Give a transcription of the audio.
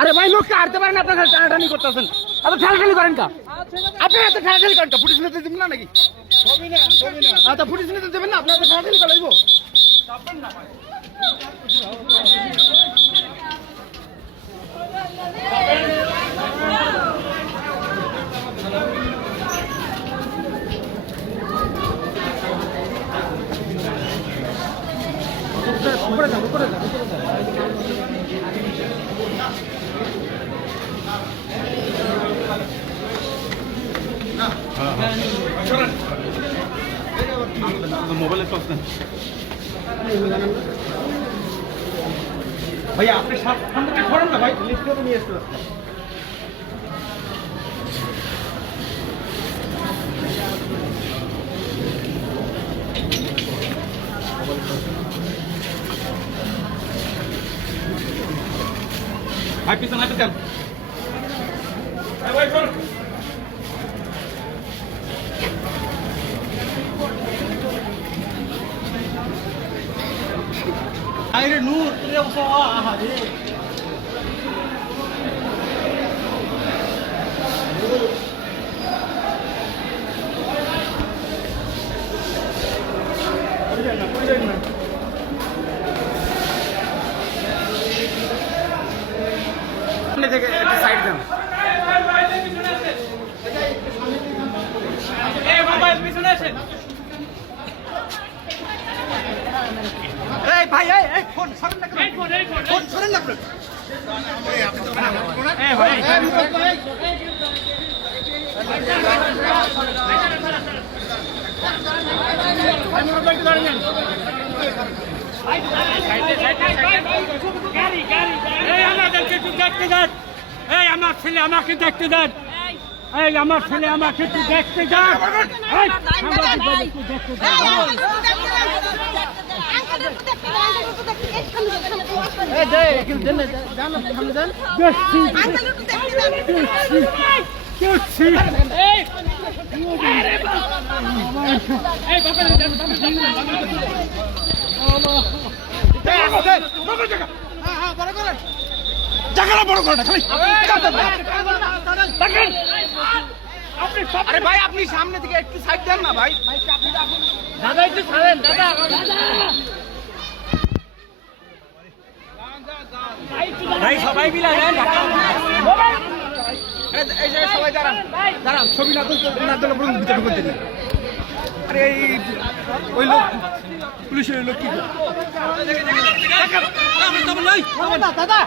আরে ভাই লোককে হারতে পারেন, আপনার টানাটানি করতেছেন, এত ঠেলাঠালি করেন কা? আপনি এত ঠেলাঠালি করেন কা? পুলিশ নিতে দেবেন না নাকি? আচ্ছা পুলিশ নিতে দেবেন না, আপনার এত ঠেলাঠালি করাইব? উপরে যান, উপরে যান, উপরে যান। মোবাইলে চলছেন ভাইয়া, আপনি সামনে করেন না ভাই, লিস্টে তো নিয়ে আসতে ভাই, পিছন হাতে দেন ভাই, চল। আরে নূর রে ওসা আহা রে থেকে একটা সাইড দেন। এই মোবাইল পিছনে আসেন। এই ভাই, এই ফোন সরেন না, ফোন সরেন না। এই ভাই, আমার ছেলে আমাকে দেখতে দেন, এই আমার ছেলে আমাকে একটু দেখতে দেন, আরে ভাই আপনি সামনে থেকে একটু সাইড দেন না ভাই। দাদা একটু ছাড়েন, দাদা ভাই, সবাই মিলে এই যে সবাই দাঁড়ান, দাঁড়ান, ছবি না তুলে ভিতরে ঢুকতে দিন। আরে ওই লোক পুলিশের লোক কি দাদা